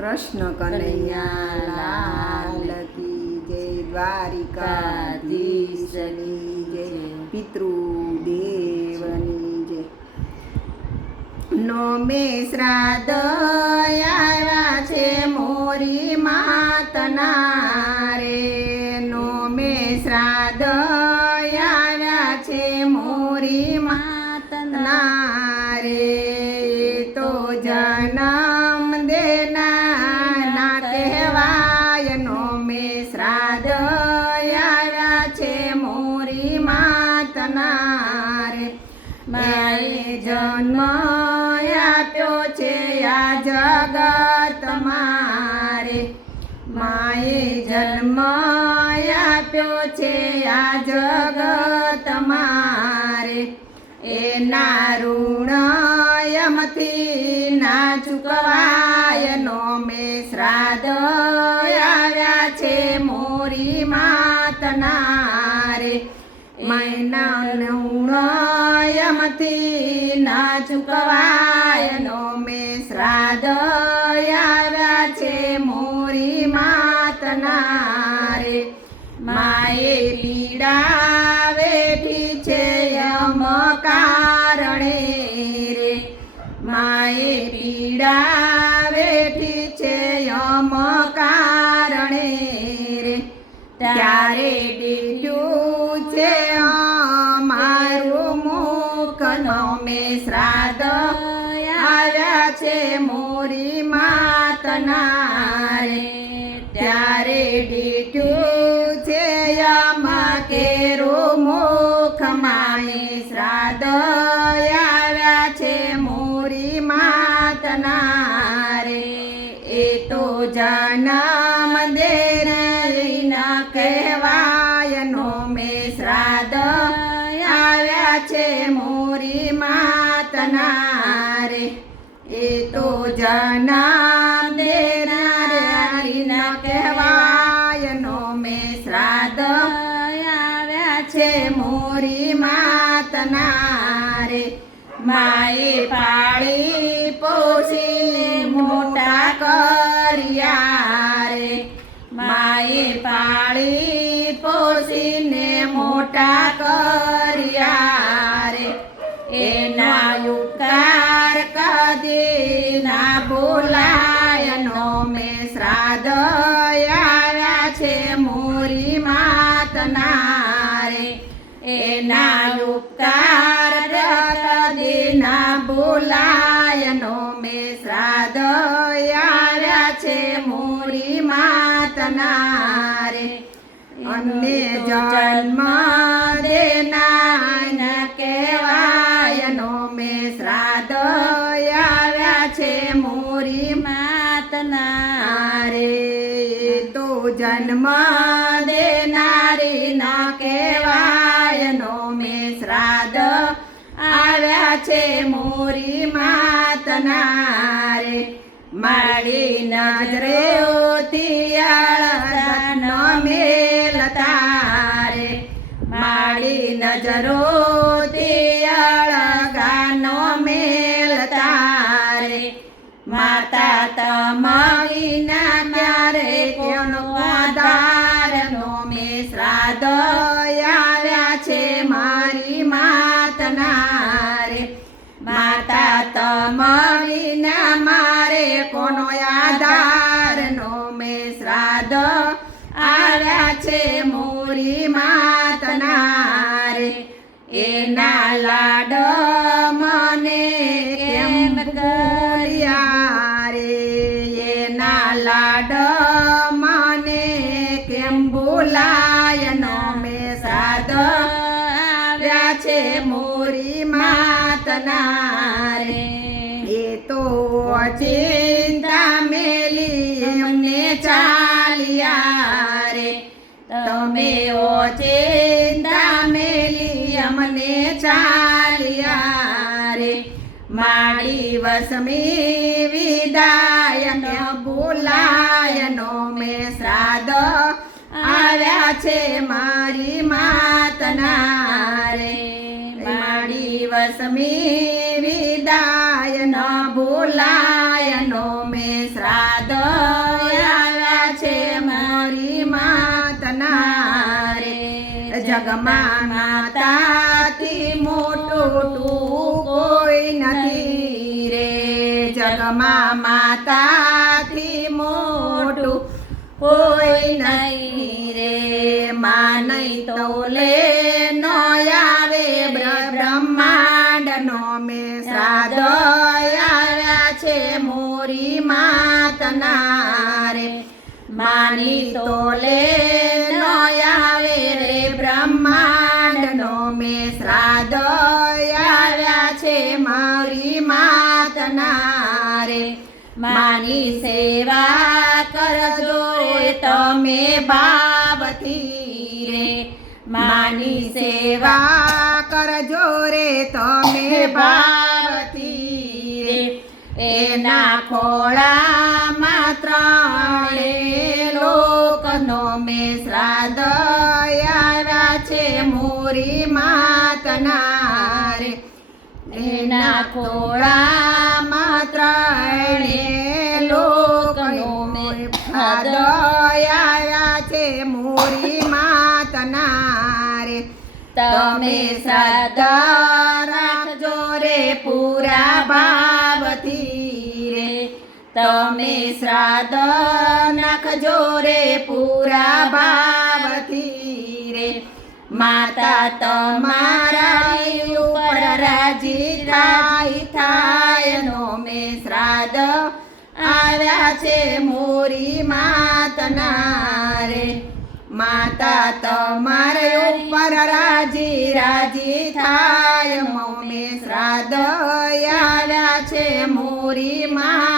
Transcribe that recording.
કૃષ્ણ કનૈયા લાલ કી જય દ્વારિકાધીશની જય પિતૃદેવની જય. નો મે શ્રાદ્ધ આવ્યા છે મોરી માતના રે. નો મે શ્રાદ્ધ આવ્યા છે મોરી માતના રે. તો જન્મ માએ જન્મ આપ્યો છે આ જગત મારે. માએ જન્મ આપ્યો છે આ જગત મારે. એના ઋણ માએ પીડા વેઠી છે યમ કારણે રે. માએ પીડા છે યમ કારણે રે. ત્યારે જન્મ દેના કહેવાય નો મે શ્રાદ્ધ આવ્યા છે મોરી માતના રે એ તો જન્મ દેનારીના કહેવાય નો મે શ્રાદ્ધ આવ્યા છે મોરી માતના રે માએ પાળી એના ઉપકાર કદી ના બોલાય નો મે શ્રાદ્ધ આવ્યા છે મોરી માતના રે એના ઉપકાર કદે ના બોલાય નો મે શ્રાદ્ધ આવ્યા છે મોરી માતના રે અન્ય જન્મ જન્મ દેનારી ન કહેવાય, નો મે શ્રાદ્ધ આવ્યા છે મોરી માતના રે મારી નજરે ન મેલતા રે. મારી નજરો છે મોરી માતના રે એના લાડ મને કેમ કર્યા રે એના લાડ મને કેમ બોલાય નો મે સાદ આવ્યા છે મોરી માતના રે એ તો ચિંતા માડી વિદાય ને બોલાય નો મે શ્રાદ આવ્યા છે મારી માતના રે માડી વસમી વિદાય ન બોલાય નો મે શ્રાદ આવ્યા છે મારી માતના રે જગમાં માતાથી મોટો તું જગમાં માતાથી મોટું કોઈ નહીં રે, માં નહીં તો લે નો આવે. બ્ર- બ્રહ્માંડનો મેં શ્રાદ્ધ આવ્યા છે, મોરી માતના રે. માની તો લે માની સેવા કરજો તમે ભાવથી રે. માની સેવા કરજો રે તમે ભાવથી રે. એના ખોળા માત્ર લોકનો મેં શ્રાદ્ધ આવ્યા છે મોરી માતના રે. એના ખોળામાં આવ્યા છે મોરી માતના રે તમે શ્રદ્ધા રાખજો રે પૂરા ભાવથી રે તમે શ્રાદ્ધ નાખજો રે પૂરા ભાવથી રે માતા તમારા ઉપર રાજી થાય થાય. નો મેં શ્રાદ્ધ. આવ્યા છે મોરી રે માતા તમારે ઉપર રાજી રાજી થાય. મૌને શ્રાદ્ધ આવ્યા છે મોરી માતના